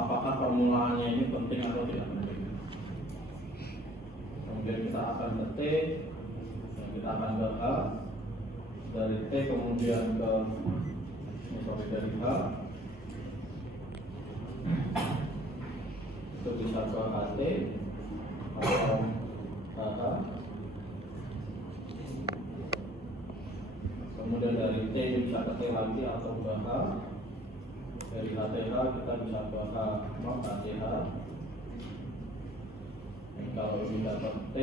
apakah permulaannya ini penting atau tidak penting. Kemudian kita akan ke T, dan kita akan ke H, dari T kemudian ke dari H itu bisa ke HT atau HH. Kemudian dari T bisa ke T lagi atau ke H. Dari HTH kita bisa ke HTH. Kalau ini dapat T,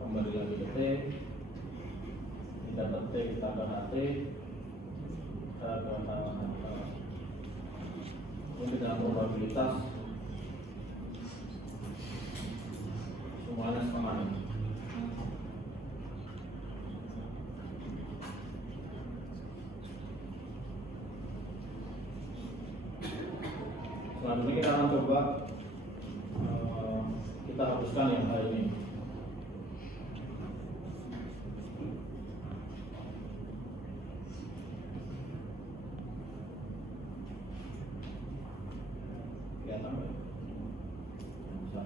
kembali lagi ke T. Ini dapat T, kita ke HT. Kita ke HH. Ini dengan probabilitas semuanya setengah ini. Selanjutnya kita akan coba kita hapuskan yang hal ini. Kelihatan nggak? Bisa.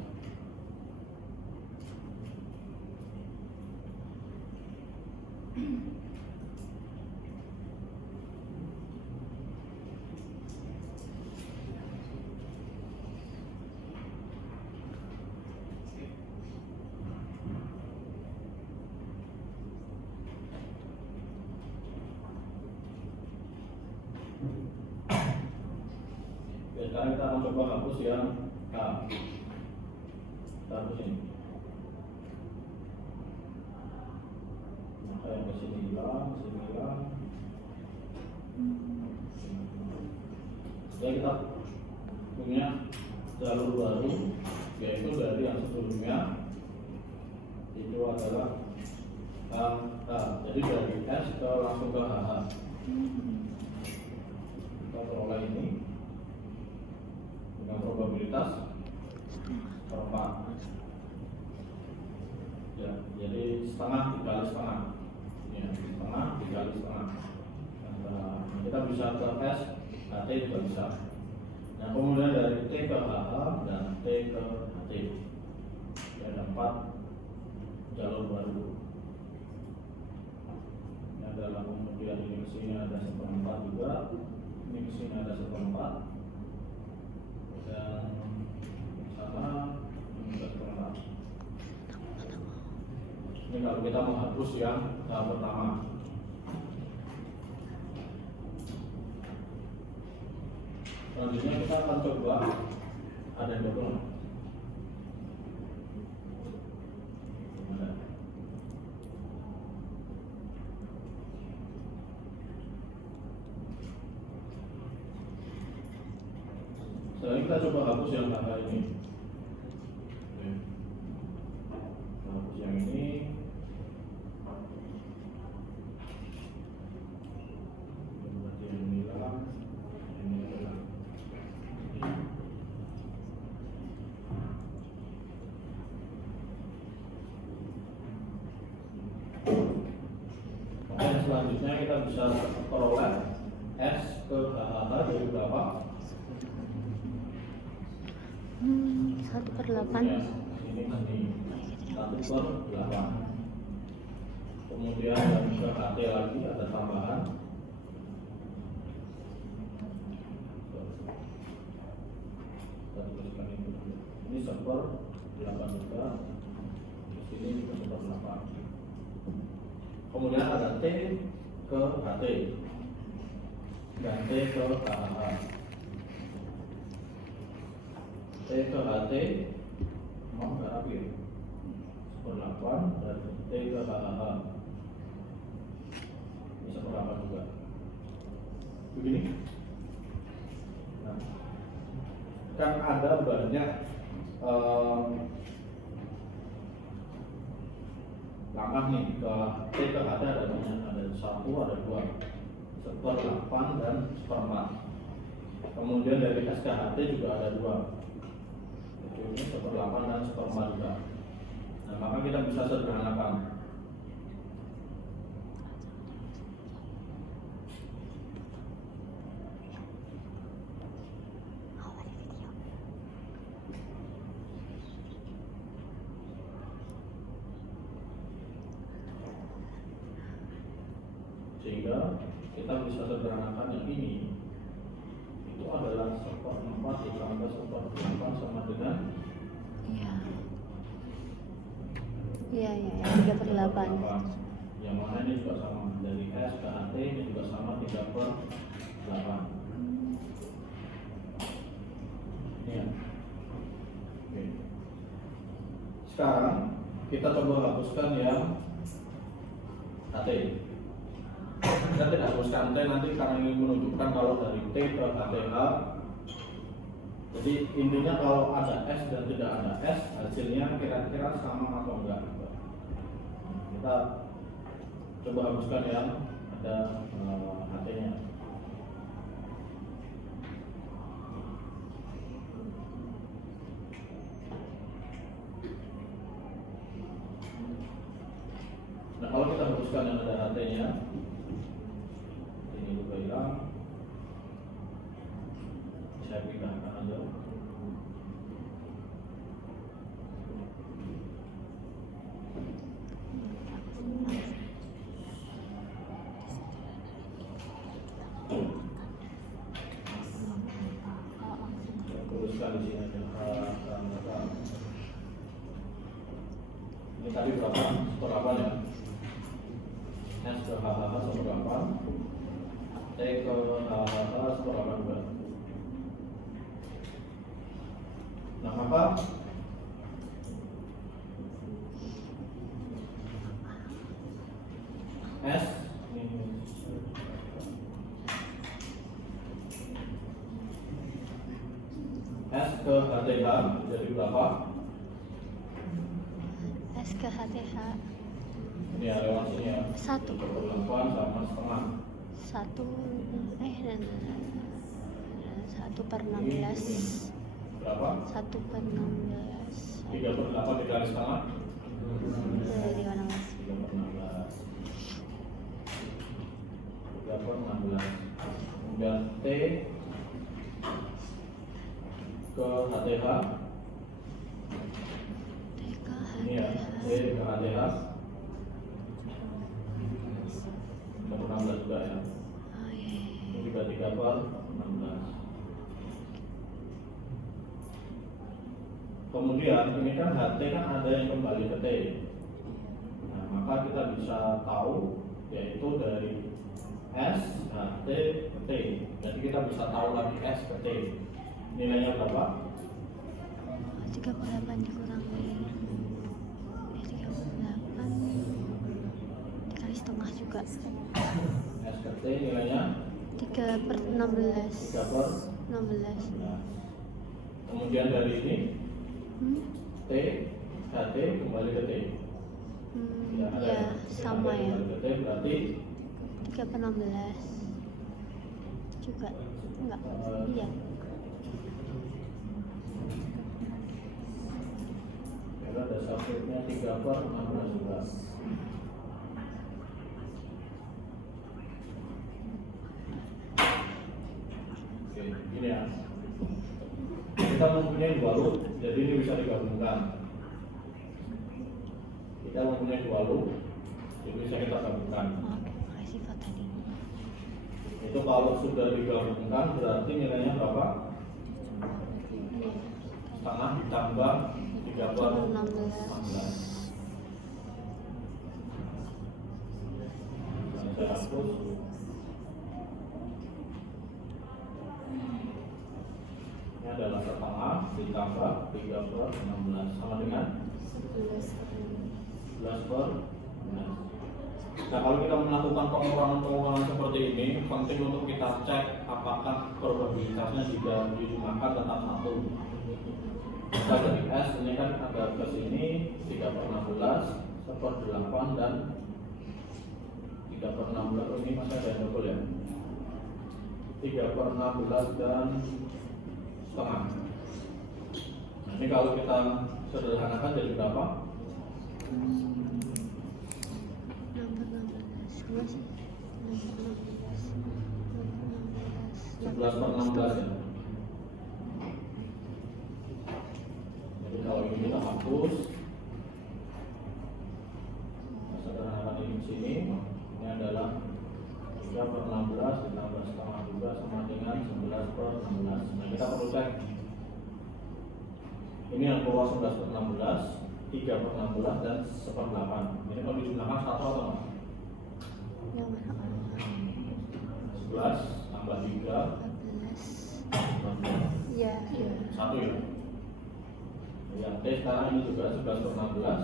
Sekarang kita akan coba hapus yang K. Kita hapus ini. Maka yang kesini hilang, kesini hilang. Ya kita punya jalur baru, yaitu dari yang sebelumnya itu adalah H. Jadi dari S ke langsung ke HH. Kita peroleh ini dengan probabilitas seperempat. Ya, jadi setengah dikali setengah. Ya, setengah dikali setengah. Nah, kita bisa ke S, HT juga bisa. Nah, kemudian dari T ke HH dan T ke HT. Ya, ada 4 jalur baru. Ini adalah kemudian ini kesini ada seperempat juga. Ini kesini ada seperempat. Dan sama ini juga seperempat. Ini kalau kita menghapus yang tahap pertama. Selanjutnya kita akan coba ada yang double. Sekarang kita coba hapus yang HH ini. Oke. Kita hapus yang ini. Berarti yang ini hilang, ini hilang. Oke, selanjutnya kita bisa peroleh S ke HH dari berapa? 1/8. Ya, ini 1/8. Kemudian dari ke HT lagi ada tambahan. Kita tuliskan ini. Ini 1/8 juga. Di sini juga 1/8. Kemudian ada T ke HT dan T ke HH. T ke HT mau nggak rapi? 1/8 dan T ke HH ini 1/8 juga. Begini. Nah, kan ada banyak langkah nih ke T ke HT ada banyak, ada 1, ada 2, 1/8 dan 1/4. Kemudian dari S ke HT juga ada 2. Ini 1/8 dan 1/4 juga. Nah, maka kita bisa sederhanakan. sehingga kita bisa sederhanakan yang ini itu adalah 1/4 ditambah 1/8 sama dengan Iya, 3/8. Yang mana ini juga sama, dari S ke HT ini juga sama 3/8. Ini ya. Oke. Sekarang kita coba hapuskan yang HT. Kita tidak hapuskan T nanti karena ini menunjukkan kalau dari T ke HTH. Jadi intinya kalau ada S dan tidak ada S, hasilnya kira-kira sama atau enggak. Kita coba hapuskan yang ada HT-nya. Nah, kalau kita hapuskan yang ada HT-nya, ini juga hilang. Saya pindahkan aja. Tuliskan di sini aja. Ini tadi berapa? Berapa ya? S ke HH seberapa? T ke HH seberapa juga? Nah, maka S S ke HTH jadi berapa? S ke HTH Ini ya lewat sini ya. 1 sama setengah. 1/16. Berapa? 1/16. 3/8 dikali setengah. 3/16. 3/16. Kemudian T ke HTH. Ini ya, T ke HTH. 3/16 juga ya. Ini juga 3/16. Kemudian ini kan HT kan ada yang kembali ke T. Nah, maka kita bisa tahu yaitu dari S, HT ke T. Jadi kita bisa tahu lagi S ke T. Nilainya berapa? 38 dikurangi 38 dikali setengah juga. S ke T nilainya 3/16. 3/16. Kemudian dari ini T, HT kembali ke T. Ya, sama ya. Kembali ke T berarti 3/16 juga enggak? Iya. Karena dasar fitnya 3/16 juga. Oke, ini ya. Kita mempunyai 2 loop, jadi ini bisa digabungkan. Kita mempunyai 2 loop, jadi bisa kita gabungkan. Oke, makasih Pak tadi. Itu kalau sudah digabungkan berarti nilainya berapa? Setengah ditambah 3/16. Saya hapus. Ini adalah setengah ditambah 3/16 sama dengan 11/16. Nah, kalau kita melakukan pengurangan seperti ini, penting untuk kita cek apakah probabilitasnya jika digunakan tetap 1. Kita dari S ini kan ada ke sini 3/16, 1/8 dan 3/16. Ini masih ada yang double ya. 3/16 dan setengah. Nah, ini kalau kita sederhanakan jadi berapa? 11/16 ya. Jadi kalau ini kita hapus, sederhanakan ini di sini, ini adalah perlu cek. Ini yang keluar 11/16, 3/16 dan 1/8. Ini kalau dijumlahkan 1 atau enggak? Yang mana? 11 tambah 3 14. Ya, ya. 1 ya. Yang T sekarang ini juga 11/16,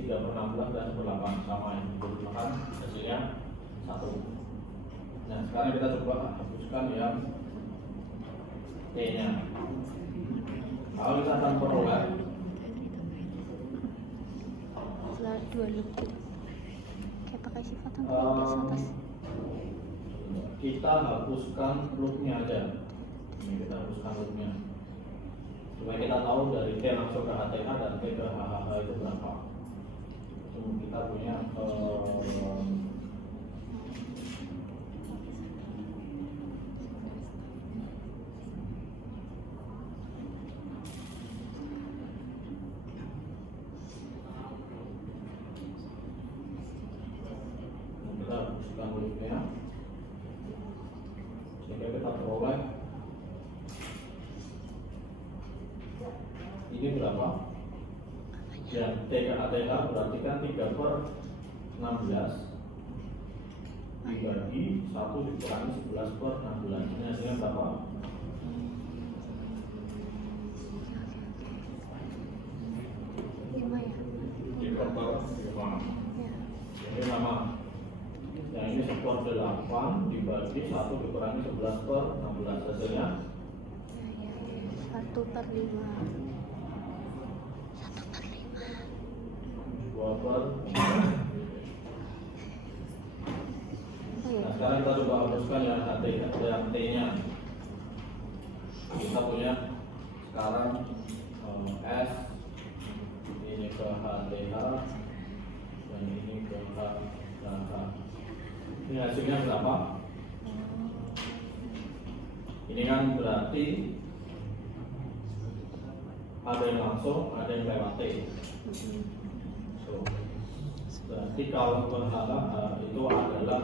3/16 dan 1/8 sama ini. Dijumlahkan hasilnya 1. Nah sekarang kita coba hapuskan yang T nya. Kalau kita akan peroleh Setelah 2 lebih. Kayak pakai sifat yang atas atas. kita hapuskan loopnya aja. Ini kita hapuskan loopnya supaya kita tahu dari T langsung ke HTH dan T ke HHH itu berapa. Kita punya kita hapuskan loopnya sehingga kita peroleh ini berapa? Yang T ke HTH berarti kan 3/16 dibagi 1 dikurangi 11/16. Ini hasilnya berapa? Lima ya. 3/5. Ya. Ini sama. Yang ini 1/8 dibagi 1 dikurangi 11/16. Hasilnya Ya, ya, ya. 1/5. 2/5. Oh, ya. Nah sekarang kita coba hapuskan yang HT, yang T nya. Kita punya sekarang S ini ke HTH dan ini ke HH. Ini hasilnya berapa? Ini kan berarti ada yang langsung, ada yang lewat T. So, berarti kalau ke HH itu adalah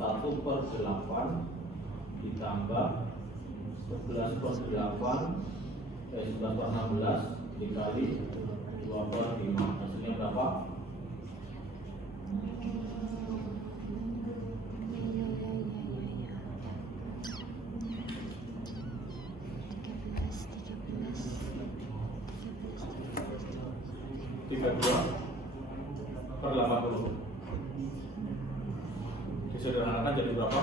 1/8 ditambah 11/8 11/16 dikali 2/5. Hasilnya berapa? Ya, ya, ya, ya, ya. 32/80. Disederhanakan jadi berapa?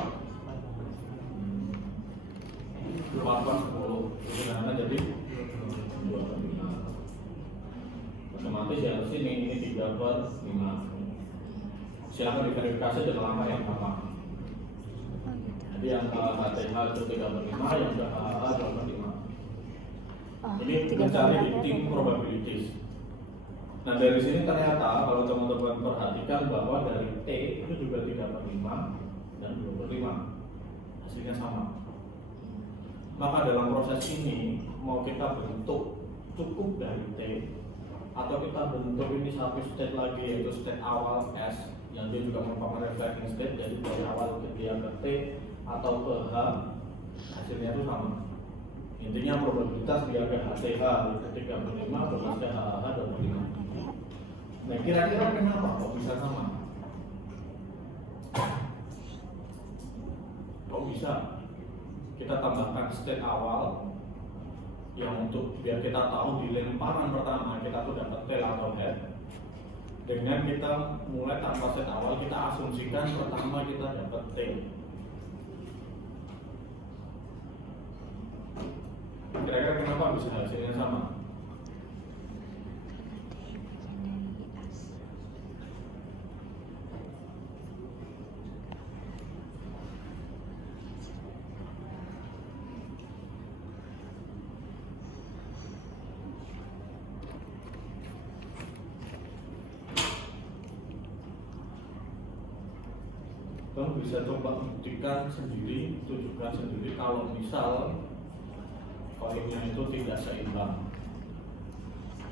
8/10. Disederhanakan jadi 2/5. Otomatis ya sini ini 3/5. Silakan diverifikasi dengan langkah yang sama. Oh, gitu. Jadi yang HTH itu 3/5, yang ke HH 2/5. Oh, Ini 3/5. mencari dikting probabilities. Nah dari sini ternyata kalau teman-teman perhatikan bahwa dari T itu juga 3/5 dan 2/5 hasilnya sama. Maka dalam proses ini mau kita bentuk cukup dari T atau kita bentuk ini satu state lagi yaitu state awal S yang dia juga merupakan reflecting state, jadi dari awal ke dia ke T atau ke H hasilnya itu sama. Intinya probabilitas dia ke HTH itu 3/5 terus ke HH 2/5. Nah kira-kira kenapa kok bisa sama? Kok bisa? Kita tambahkan state awal yang untuk biar kita tahu di lemparan pertama kita tuh dapat tail atau head. Dengan kita mulai tanpa state awal kita asumsikan pertama kita dapat tail. Kira-kira kenapa bisa hasilnya sama? Kamu bisa coba buktikan sendiri, tunjukkan sendiri kalau misal koinnya itu tidak seimbang.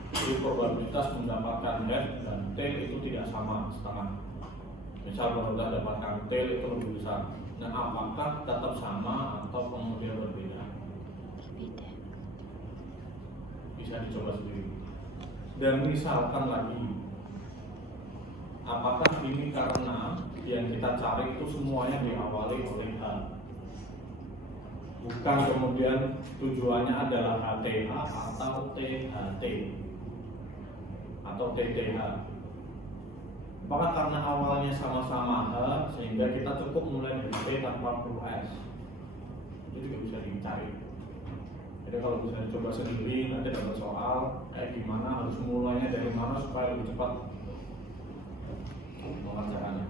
Jadi probabilitas mendapatkan head dan tail itu tidak sama setengah. Misal kalau dapatkan tail itu lebih besar, Nah, apakah tetap sama atau kemudian berbeda? Berbeda. Bisa dicoba sendiri. Dan misalkan lagi, apakah ini karena yang kita cari itu semuanya diawali oleh H, bukan kemudian tujuannya adalah HTH atau THT atau TTH? Apakah karena awalnya sama-sama H sehingga kita cukup mulai dari T tanpa perlu S? Itu juga bisa dicari. Jadi kalau bisa coba sendiri nanti dapat soal gimana harus mulainya dari mana supaya lebih cepat mengerjakannya.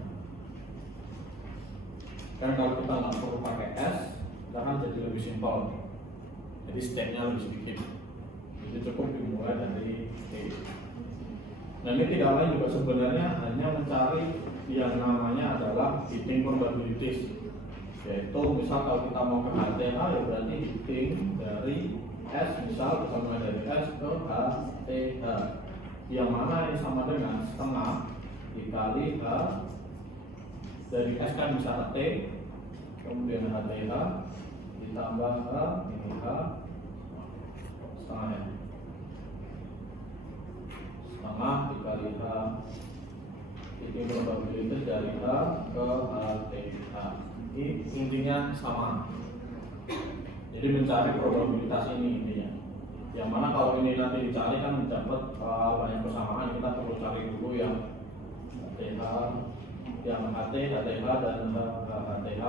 Kan kalau kita nggak perlu pakai S, kita kan jadi lebih simpel. Jadi step-nya lebih sedikit. Jadi cukup dimulai dari T. Nah, ini tidak lain juga sebenarnya hanya mencari yang namanya adalah hitting probabilities. Yaitu misal kalau kita mau ke HTH ya berarti hitting dari S, misal kita mulai dari S ke HTH, yang mana ini sama dengan setengah dikali H dari S kan bisa T, kemudian HTH ditambah H, ini H setengahnya, setengah dikali H, ini probabilitas dari H ke HTH. Ini intinya sama. Jadi mencari probabilitas ini intinya. Yang mana kalau ini nanti dicari kan mendapat banyak persamaan, kita perlu cari dulu yang HTH, yang HT, HTH dan HTH.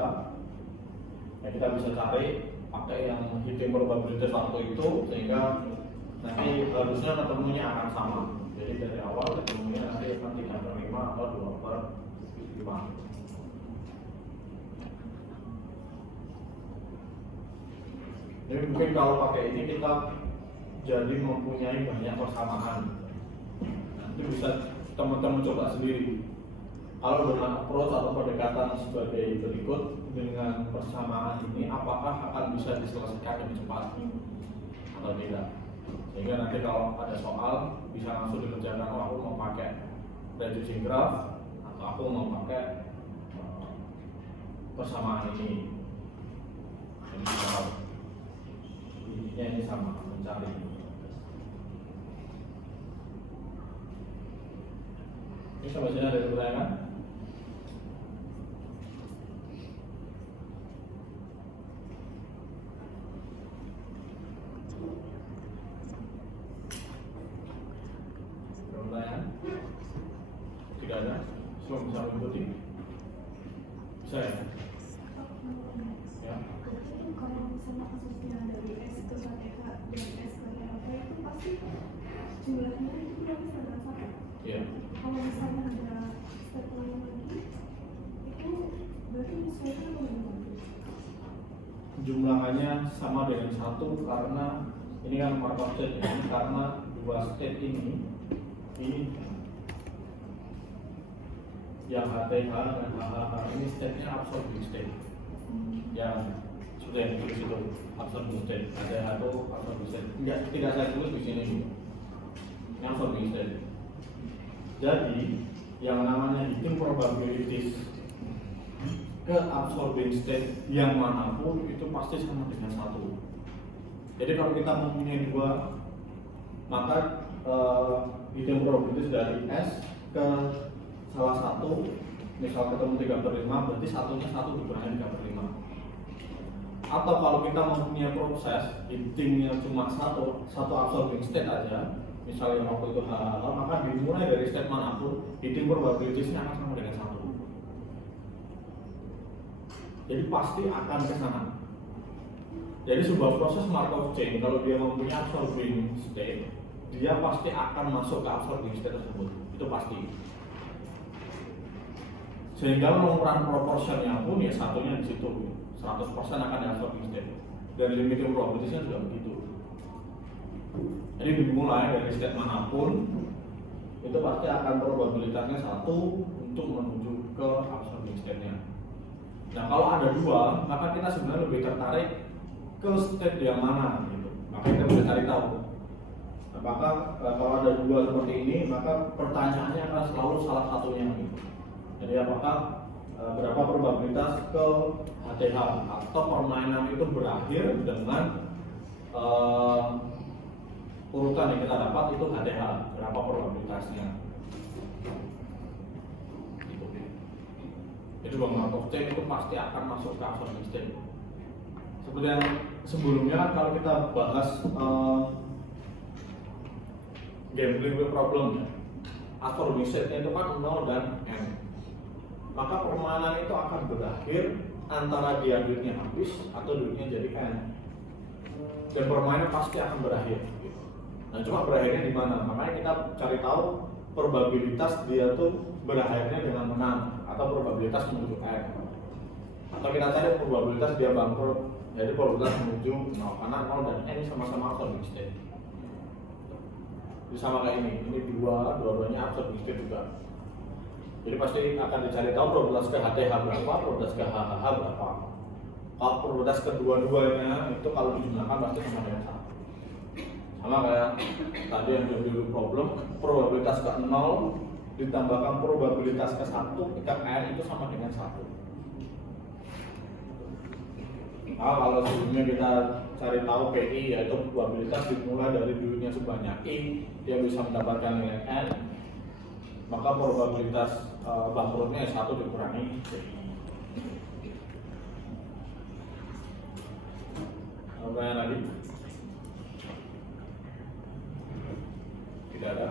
Ya, kita bisa cari pakai yang hitting probabilitas waktu itu sehingga nanti harusnya ketemunya akan sama. Jadi dari awal ketemunya nanti akan 3/5 atau 2/5. Jadi mungkin kalau pakai ini kita jadi mempunyai banyak persamaan. Nanti bisa teman-teman coba sendiri. Kalau dengan approach atau pendekatan sebagai berikut dengan persamaan ini, apakah akan bisa diselesaikan lebih cepat atau tidak? Sehingga nanti kalau ada soal bisa langsung dikerjakan. Oh, aku mau pakai reducing graph atau aku mau pakai persamaan ini. Jadi kalau ini sama, mencari. Ini sampai sini ada pertanyaan? Pertanyaan? Tidak ada? Semua bisa mengikuti? Bisa ya? Ya. Kalau misalnya kasusnya dari S ke HTH dan S ke HTH itu pasti jumlahnya itu berarti sama satu. Iya. Kalau misalnya ada step lain lagi, itu berarti menyesuaikan atau bagaimana? Jumlahannya sama dengan satu karena ini kan markup state ini karena dua state ini yang HTH dan HHH ini state-nya absorbing state. Yang sudah yang ditulis itu absorbing state, HTH itu absorbing state. Tidak saya tulis di sini. Ini absorbing state. Jadi yang namanya hitting probabilities ke absorbing state yang manapun itu pasti sama dengan satu. Jadi kalau kita mempunyai dua, maka hitting probabilities dari S ke salah satu, misal ketemu 3/5, berarti satunya 1 dikurangi 3/5. Atau kalau kita mempunyai proses hittingnya cuma satu absorbing state aja, misalnya waktu itu HHH, maka dimulai dari state manapun hitting probabilitiesnya akan sama dengan 1. Jadi pasti akan ke sana. Jadi sebuah proses Markov chain kalau dia mempunyai absorbing state, dia pasti akan masuk ke absorbing state tersebut. Itu pasti. Sehingga longran proporsionnya pun ya satunya di situ, 100% akan di absorbing state. Dan limiting probabilitiesnya juga begitu. Jadi dimulai dari state manapun itu pasti akan probabilitasnya 1 untuk menuju ke absorbing state-nya. Nah kalau ada dua, maka kita sebenarnya lebih tertarik ke state yang mana gitu. Maka kita bisa cari tahu apakah kalau ada dua seperti ini, maka pertanyaannya akan selalu salah satunya gitu. Jadi apakah berapa probabilitas ke HTH atau permainan itu berakhir dengan urutan yang kita dapat itu HTH, berapa probabilitasnya. Itu bang out of chain itu pasti akan masuk ke out of chain. Seperti yang sebelumnya kalau kita bahas gambling with problem, atau risetnya itu kan 0 dan N, maka permainan itu akan berakhir antara dia duitnya habis atau duitnya jadi N, dan permainan pasti akan berakhir. Nah cuma berakhirnya di mana? Makanya kita cari tahu probabilitas dia tuh berakhirnya dengan menang atau probabilitas menuju N, atau kita cari probabilitas dia bangkrut, jadi probabilitas menuju 0, karena 0 dan N sama-sama absolute state. Jadi sama kayak ini dua-duanya absolute state juga. Jadi pasti akan dicari tahu probabilitas ke HTH berapa, probabilitas ke HHH berapa. Kalau probabilitas kedua-duanya itu kalau dijumlahkan pasti sama dengan 1. Sama kayak tadi yang dulu problem, probabilitas ke 0 ditambahkan probabilitas ke 1 ke N itu sama dengan 1. Nah, kalau sebelumnya kita cari tahu PI, yaitu probabilitas dimulai dari duitnya sebanyak I, dia bisa mendapatkan nilai N, maka probabilitas bangkrutnya 1 dikurangi PI. Apa yang lagi? Tidak ada.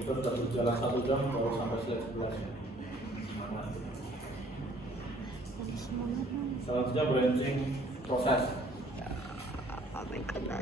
Kita sudah berjalan 1 jam baru sampai slide 11 ya. Semangat. Semangat. Selanjutnya branching proses. Oh my goodness.